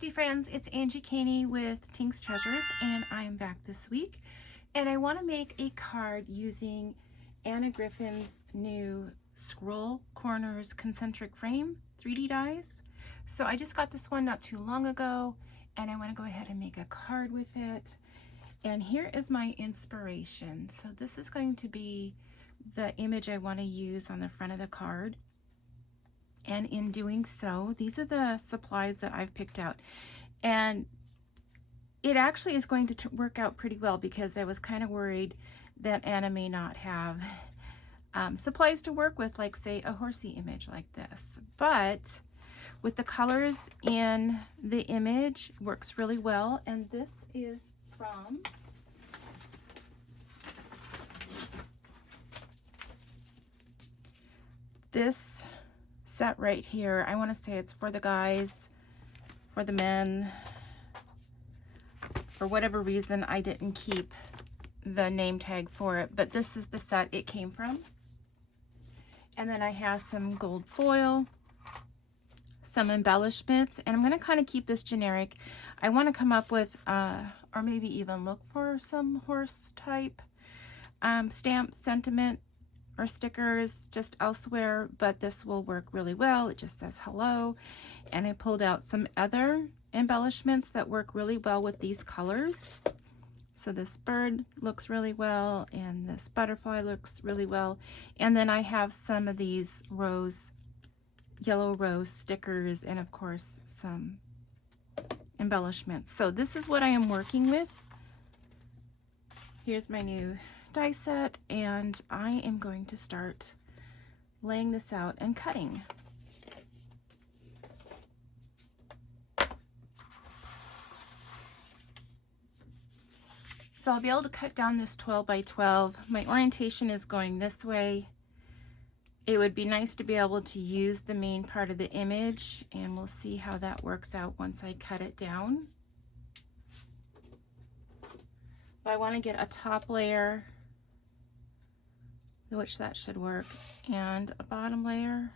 crafty friends, it's Angie Caney with Tink's Treasures, and I am back this week, and I want to make a card using Anna Griffin's new scroll corners concentric frame 3D dies. So I just got this one not too long ago, and I want to go ahead and make a card with it. And here is my inspiration. So this is going to be the image I want to use on the front of the card. And in doing so, these are the supplies that I've picked out. And it actually is going to work out pretty well, because I was kind of worried that Anna may not have supplies to work with, like say a horsey image like this. But with the colors in the image, it works really well. And this is from this set right here. I want to say it's for the guys, for the men. For whatever reason, I didn't keep the name tag for it, but this is the set it came from. And then I have some gold foil, some embellishments, and I'm going to kind of keep this generic. I want to come up with, or maybe even look for some horse type stamp sentiment or stickers just elsewhere, but this will work really well. It just says hello. And I pulled out some other embellishments that work really well with these colors. So this bird looks really well, and this butterfly looks really well. And then I have some of these rose, yellow rose stickers, and of course some embellishments. So this is what I am working with. Here's my new die set, and I am going to start laying this out and cutting. So I'll be able to cut down this 12 by 12. My orientation is going this way. It would be nice to be able to use the main part of the image, and we'll see how that works out once I cut it down. But I want to get a top layer, which that should work, and a bottom layer.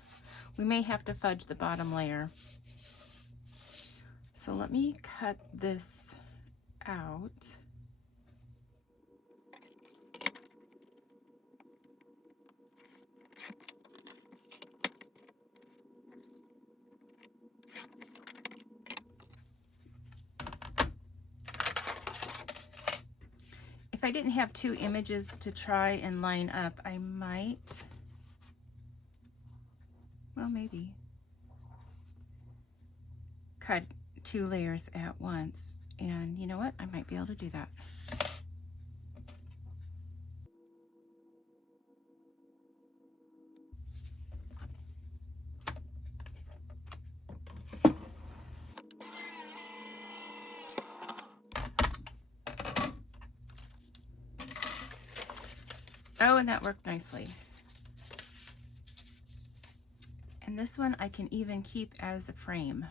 We may have to fudge the bottom layer. So let me cut this out. If I didn't have two images to try and line up, I might, well, maybe cut two layers at once. And you know what? I might be able to do that. Oh, and that worked nicely. And this one I can even keep as a frame.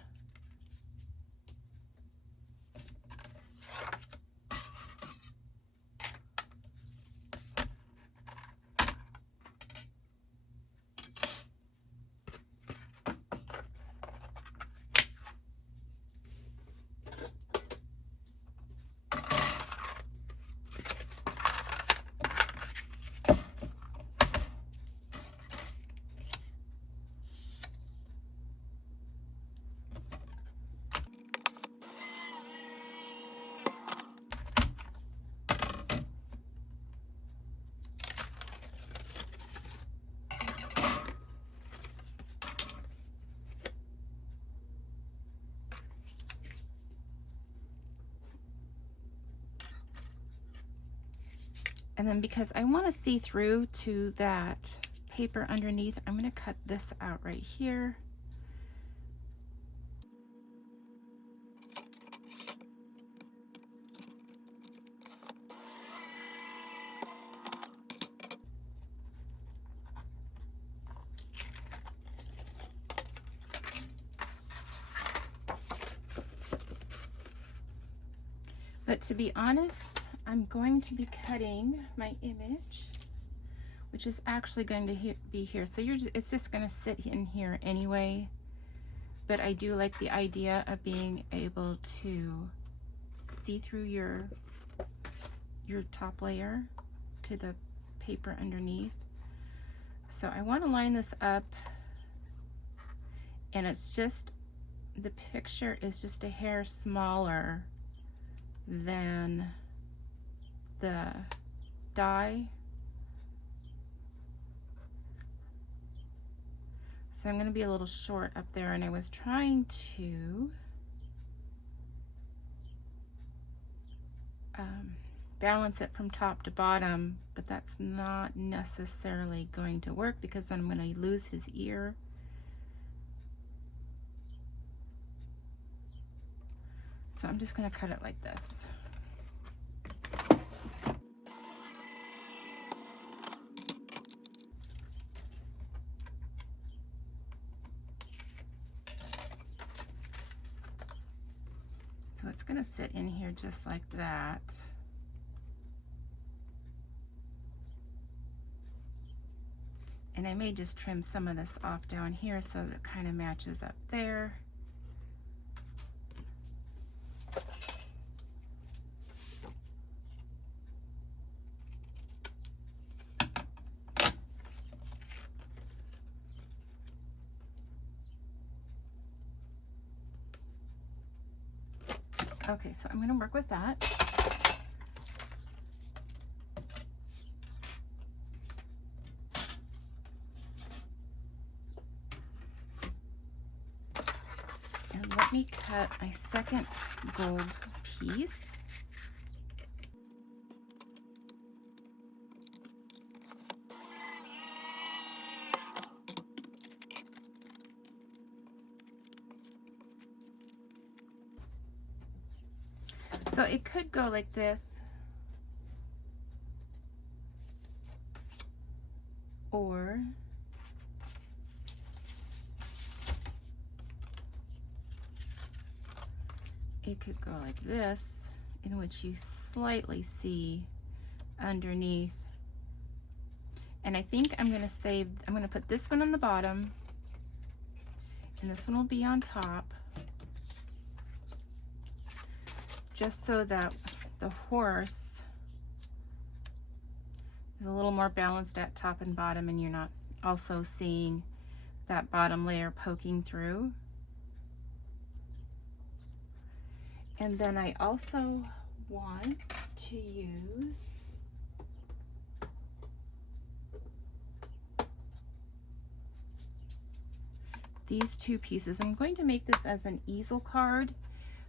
And then because I want to see through to that paper underneath, I'm going to cut this out right here. But to be honest, I'm going to be cutting my image, which is actually going to be here. So it's just going to sit in here anyway. but I do like the idea of being able to see through your top layer to the paper underneath. So I want to line this up, and it's just, the picture is just a hair smaller than the die. So I'm going to be a little short up there, and I was trying to balance it from top to bottom, but that's not necessarily going to work because then I'm going to lose his ear. So I'm just going to cut it like this. So it's going to sit in here just like that. And I may just trim some of this off down here so that it kind of matches up there. Okay, so I'm going to work with that. And let me cut my second gold piece. So it could go like this, or it could go like this, in which you slightly see underneath. And I think I'm going to put this one on the bottom, and this one will be on top, just so that the horse is a little more balanced at top and bottom, and you're not also seeing that bottom layer poking through. And then I also want to use these two pieces. I'm going to make this as an easel card,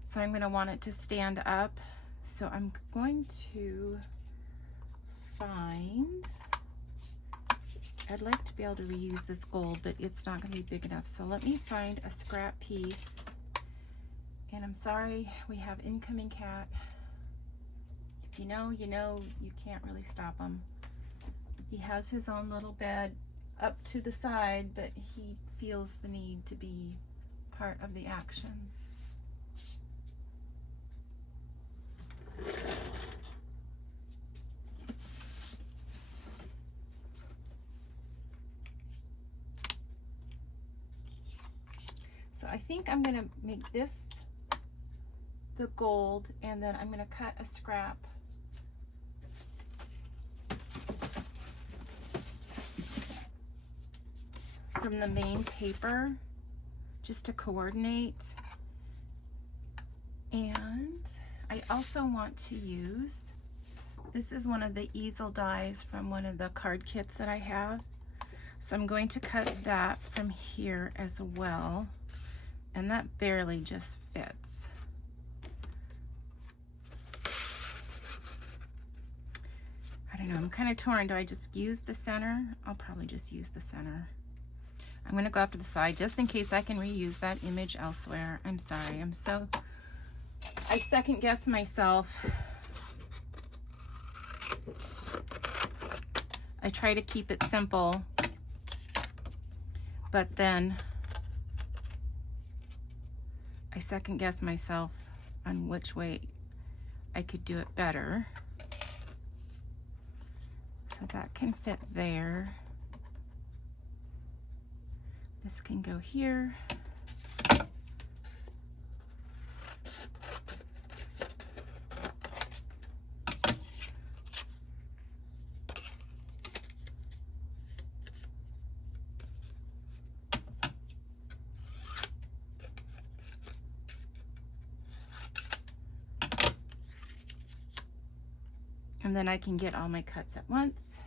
so I'm going to want it to stand up. So I'm going to find, I'd like to be able to reuse this gold, but it's not going to be big enough. So let me find a scrap piece. And I'm sorry, we have incoming cat. If you know, you know, you can't really stop him. He has his own little bed up to the side, but he feels the need to be part of the action. So I think I'm going to make this the gold, and then I'm going to cut a scrap from the main paper just to coordinate. And I also want to use, this is one of the easel dies from one of the card kits that I have. So I'm going to cut that from here as well. And that barely just fits. I don't know, I'm kind of torn. Do I just use the center? I'll probably just use the center. I'm going to go up to the side just in case I can reuse that image elsewhere. I'm sorry, I second guess myself. I try to keep it simple, but then I second guess myself on which way I could do it better. So that can fit there. This can go here. And then I can get all my cuts at once.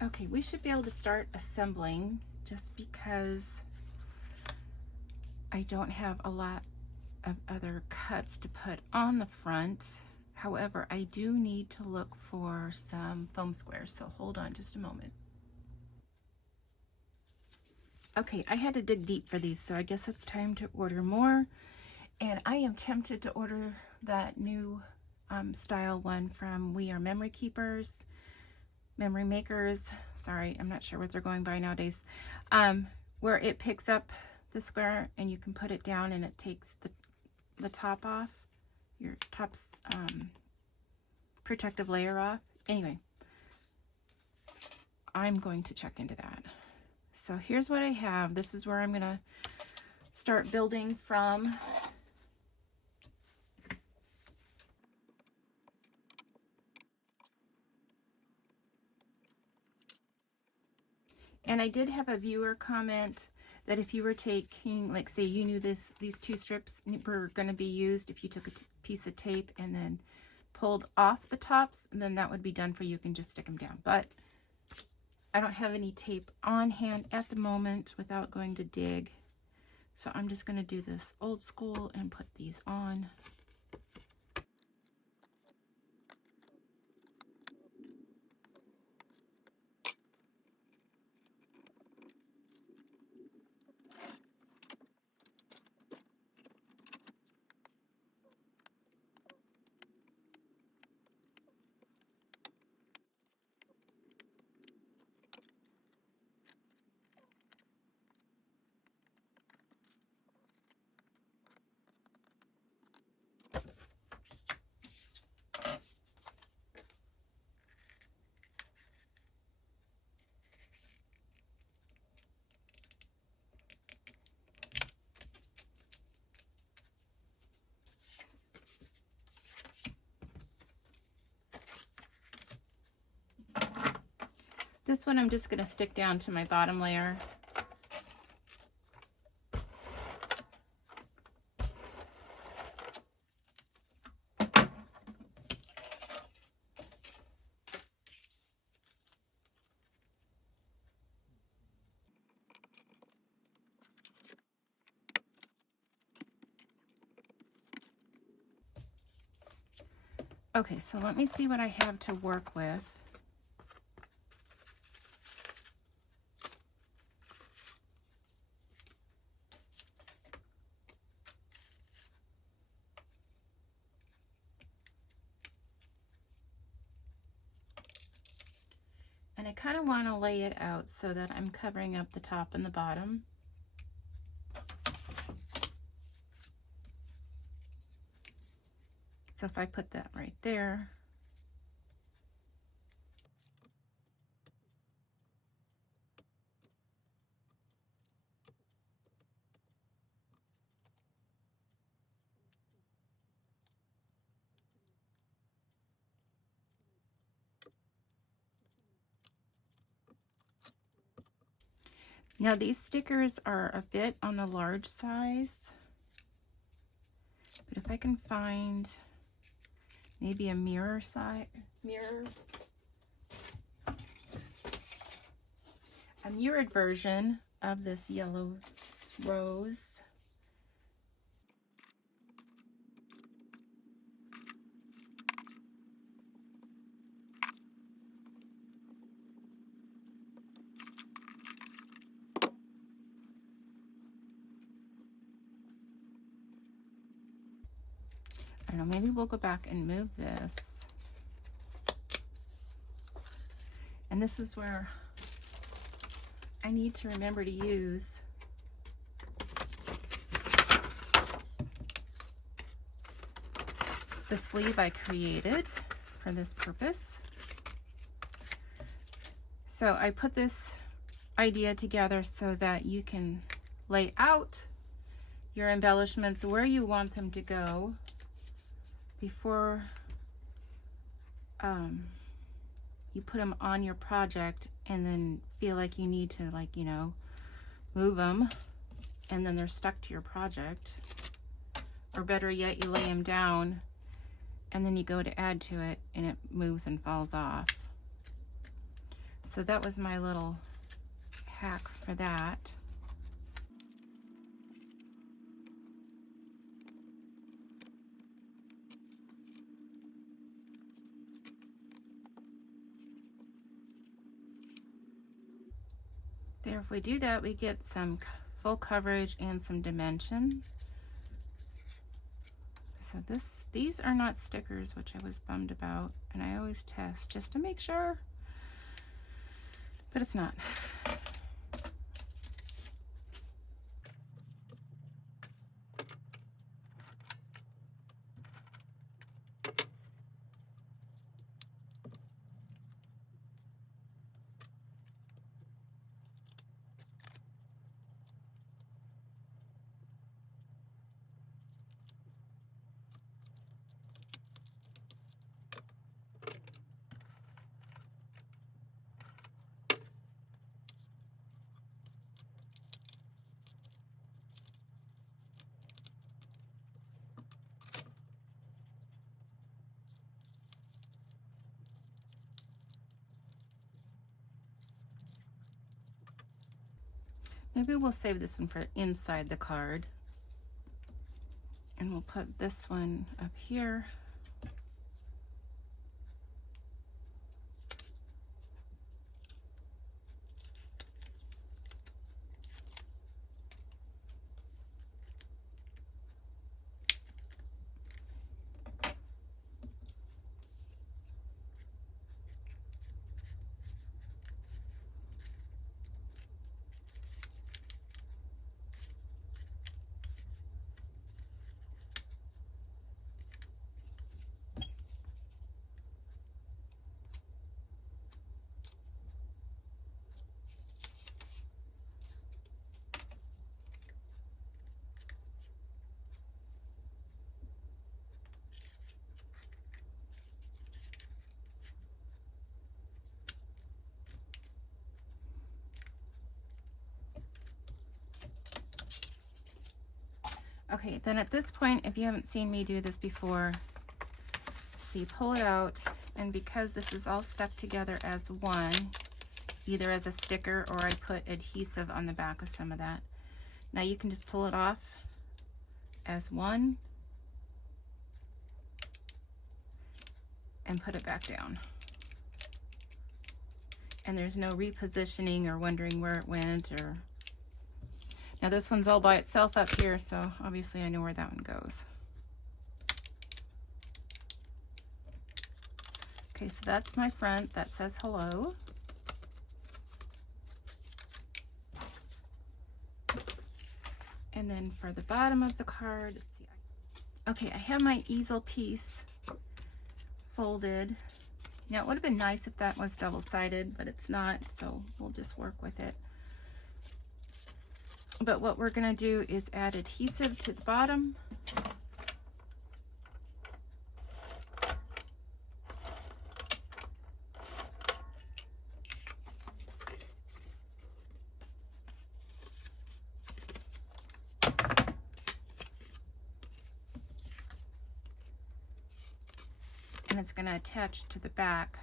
Okay, we should be able to start assembling just because I don't have a lot of other cuts to put on the front. However, I do need to look for some foam squares, so hold on just a moment. Okay, I had to dig deep for these, so I guess it's time to order more. And I am tempted to order that new style one from We Are Memory Keepers. Memory Makers, sorry, I'm not sure what they're going by nowadays, where it picks up the square and you can put it down and it takes the top off, your top's protective layer off. Anyway, I'm going to check into that. So here's what I have. This is where I'm gonna start building from. And I did have a viewer comment that if you were taking, like say you knew these two strips were going to be used, if you took a piece of tape and then pulled off the tops, then that would be done for you. You can just stick them down. But I don't have any tape on hand at the moment without going to dig. So I'm just going to do this old school and put these on. This one I'm just going to stick down to my bottom layer. Okay, so let me see what I have to work with. And I kind of want to lay it out so that I'm covering up the top and the bottom. So if I put that right there, now these stickers are a bit on the large size, but if I can find maybe a mirrored version of this yellow rose. I don't know, maybe we'll go back and move this. And this is where I need to remember to use the sleeve I created for this purpose. So I put this idea together so that you can lay out your embellishments where you want them to go before you put them on your project, and then feel like you need to, like, you know, move them, and then they're stuck to your project. Or better yet, you lay them down and then you go to add to it and it moves and falls off. So that was my little hack for that. There, if we do that, we get some full coverage and some dimension. So these are not stickers, which I was bummed about, and I always test just to make sure, but it's not. Maybe we'll save this one for inside the card. And we'll put this one up here. Okay, then at this point, if you haven't seen me do this before, so you pull it out, and because this is all stuck together as one, either as a sticker or I put adhesive on the back of some of that. Now you can just pull it off as one and put it back down. And there's no repositioning or wondering where it went. Or now this one's all by itself up here, so obviously I know where that one goes. Okay, so that's my front. That says hello. And then for the bottom of the card, let's see. Okay, I have my easel piece folded. Now it would have been nice if that was double-sided, but it's not, so we'll just work with it. But what we're going to do is add adhesive to the bottom. And it's going to attach to the back.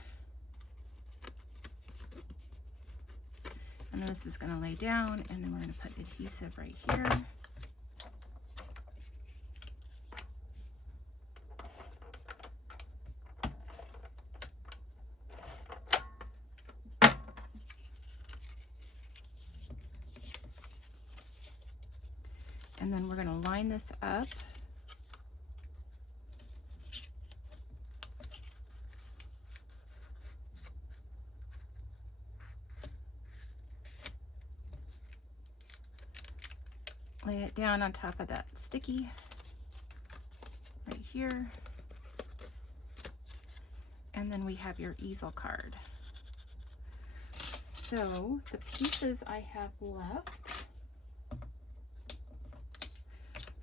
And then this is going to lay down, and then we're going to put adhesive right here. And then we're going to line this up. Lay it down on top of that sticky right here. And then we have your easel card. So the pieces I have left, I'll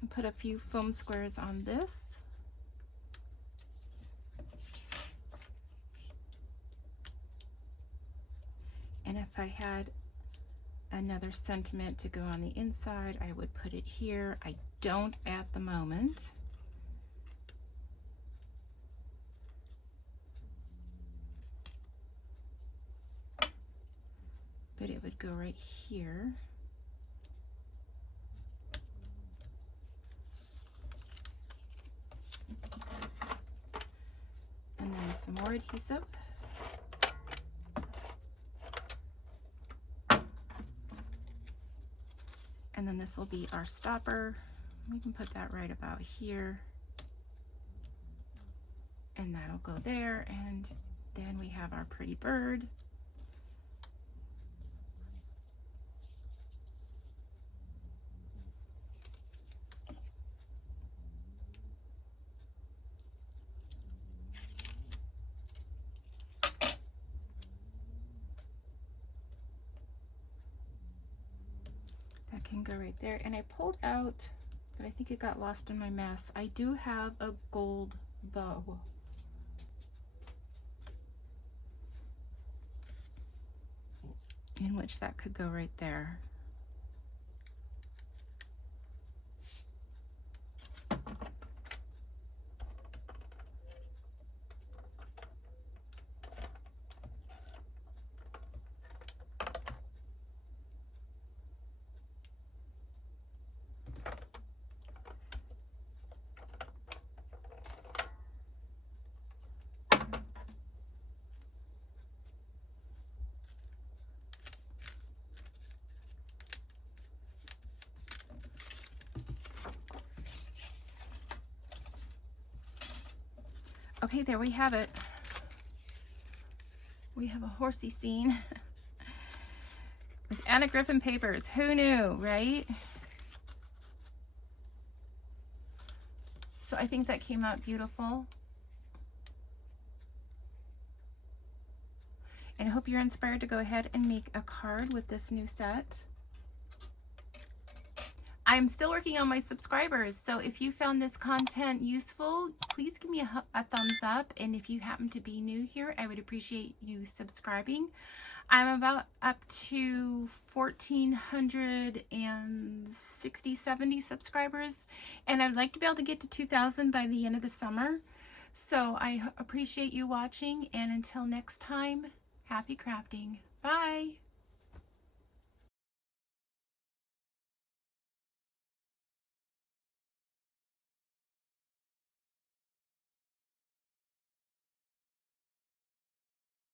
put a few foam squares on this. And if I had another sentiment to go on the inside, I would put it here. I don't at the moment. But it would go right here. And then some more adhesive. And then this will be our stopper. We can put that right about here. And that'll go there. And then we have our pretty bird. That can go right there. And I pulled out, but I think it got lost in my mess. I do have a gold bow. In which that could go right there. Okay, there we have it. We have a horsey scene with Anna Griffin papers. Who knew, right? So I think that came out beautiful. And I hope you're inspired to go ahead and make a card with this new set. I'm still working on my subscribers, so if you found this content useful, please give me a thumbs up. And if you happen to be new here, I would appreciate you subscribing. I'm about up to 1,460, 70 subscribers, and I'd like to be able to get to 2,000 by the end of the summer. So I appreciate you watching, and until next time, happy crafting. Bye.